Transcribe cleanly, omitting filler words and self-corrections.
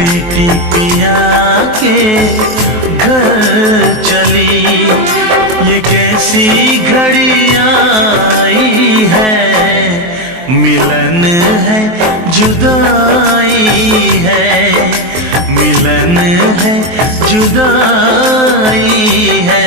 बेटी पिया के घर चली, ये कैसी घड़ी आई है, मिलन है जुदाई है, मिलन है जुदाई है।